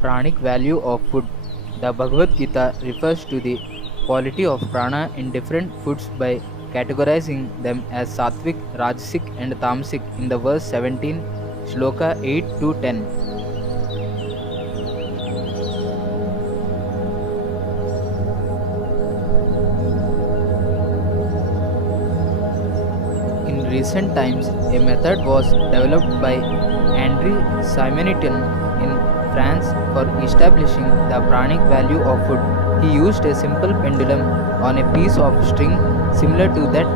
Pranic value of food. The Bhagavad Gita refers to the quality of prana in different foods by categorizing them as sattvic, rajasic, and tamasic in the verse 17, shloka 8 to 10. In recent times, a method was developed by André Simoniton in France for establishing the pranic value of food. He used a simple pendulum on a piece of string similar to that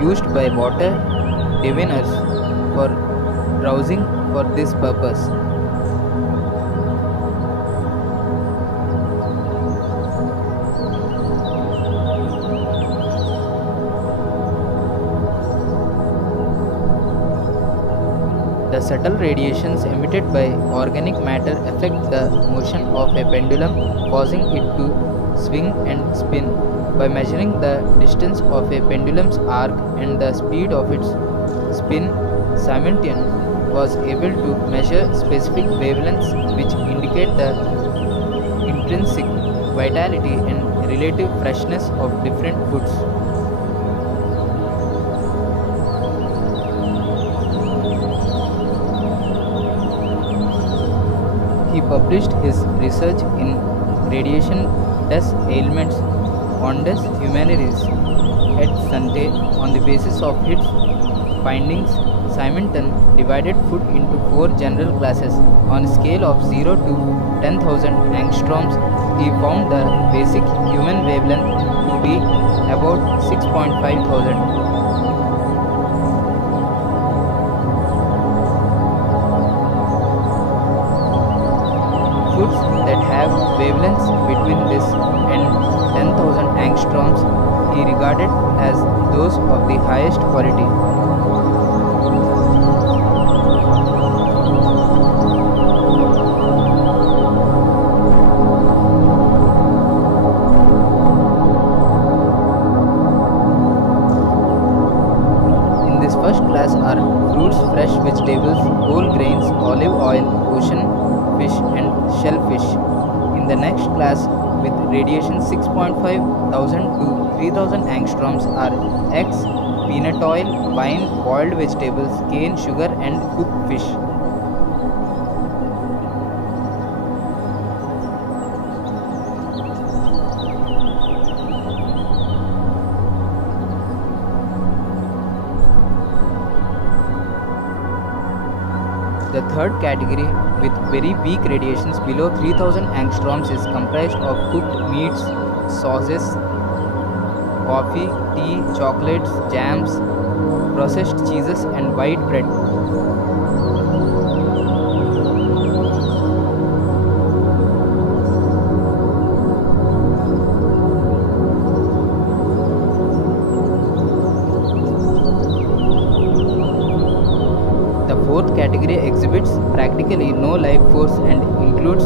used by water diviners for dowsing for this purpose. The subtle radiations emitted by organic matter affect the motion of a pendulum, causing it to swing and spin. By measuring the distance of a pendulum's arc and the speed of its spin, Simoniton was able to measure specific wavelengths which indicate the intrinsic vitality and relative freshness of different foods. He published his research in Radiation des Aliments Ondes Humanitaires et Santé. On the basis of his findings, Simonton divided food into four general classes. On a scale of 0 to 10,000 angstroms, he found the basic human wavelength to be about 6.5 thousand. Foods that have wavelengths between this and 10,000 angstroms he regarded as those of the highest quality. In this first class are fruits, fresh vegetables, whole grains, olive oil, ocean fish and shellfish. In the next class with radiation 6.5 thousand to 3000 angstroms are eggs, peanut oil, wine, boiled vegetables, cane, sugar and cooked fish. The third category with very weak radiations below 3000 angstroms is comprised of cooked meats, sauces, coffee, tea, chocolates, jams, processed cheeses and white bread. The fourth category exhibits practically no life force and includes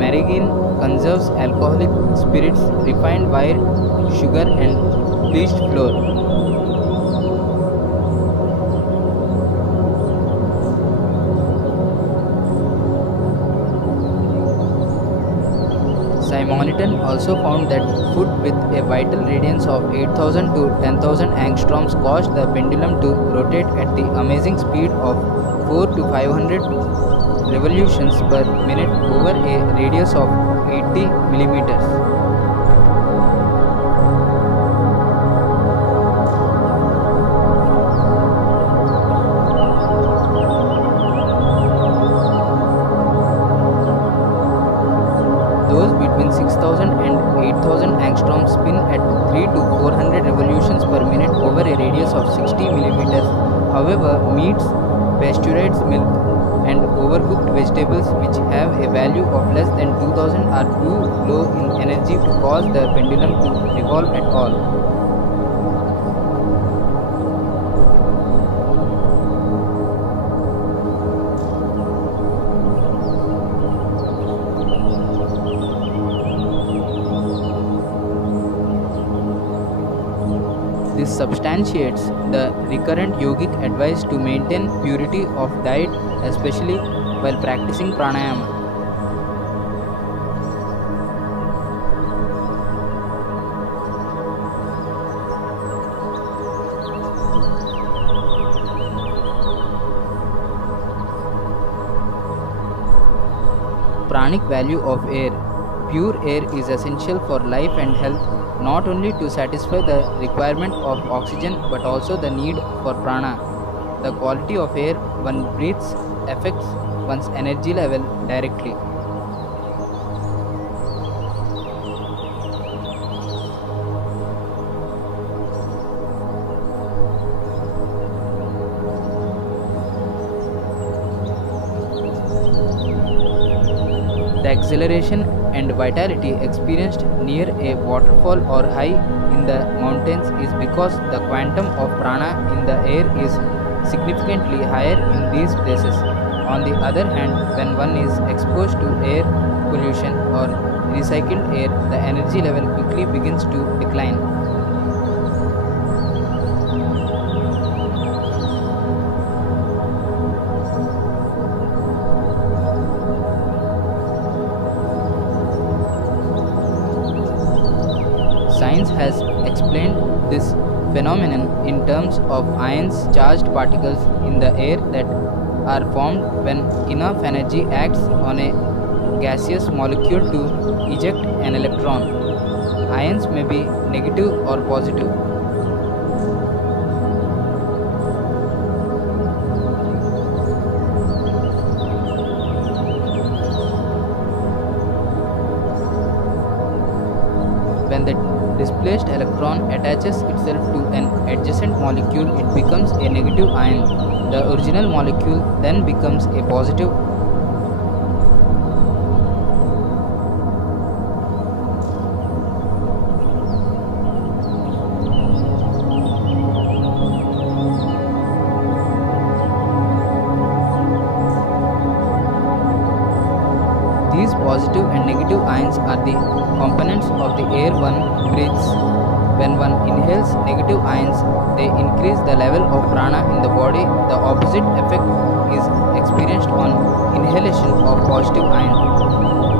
margarine, conserves, alcoholic spirits, refined wine, sugar and bleached flour. Simoniton also found that food with a vital radiance of 8000 to 10,000 angstroms caused the pendulum to rotate at the amazing speed of 4 to 500 revolutions per minute over a radius of 80 millimeters. Those between 6000 and 8000 angstroms spin at 3 to 400 revolutions per minute over a radius of 60 millimeters. However, meats, pasteurized milk, and overcooked vegetables which have a value of less than 2000 are too low in energy to cause the pendulum to revolve at all. This substantiates the recurrent yogic advice to maintain purity of diet, especially while practicing pranayama. Pranic value of air. Pure air is essential for life and health, not only to satisfy the requirement of oxygen but also the need for prana. The quality of air one breathes affects one's energy level directly. The exhilaration and vitality experienced near a waterfall or high in the mountains is because the quantum of prana in the air is significantly higher in these places. On the other hand, when one is exposed to air pollution or recycled air, the energy level quickly begins to decline. Science has explained this phenomenon in terms of ions charged particles in the air that are formed when enough energy acts on a gaseous molecule to eject an electron. Ions may be negative or positive. When the displaced electron attaches itself to an adjacent molecule, it becomes a negative ion. The original molecule then becomes a positive. These positive and negative ions are the components of the air one breathes. When one inhales negative ions, they increase the level of prana in the body. The opposite effect is experienced on inhalation of positive ions.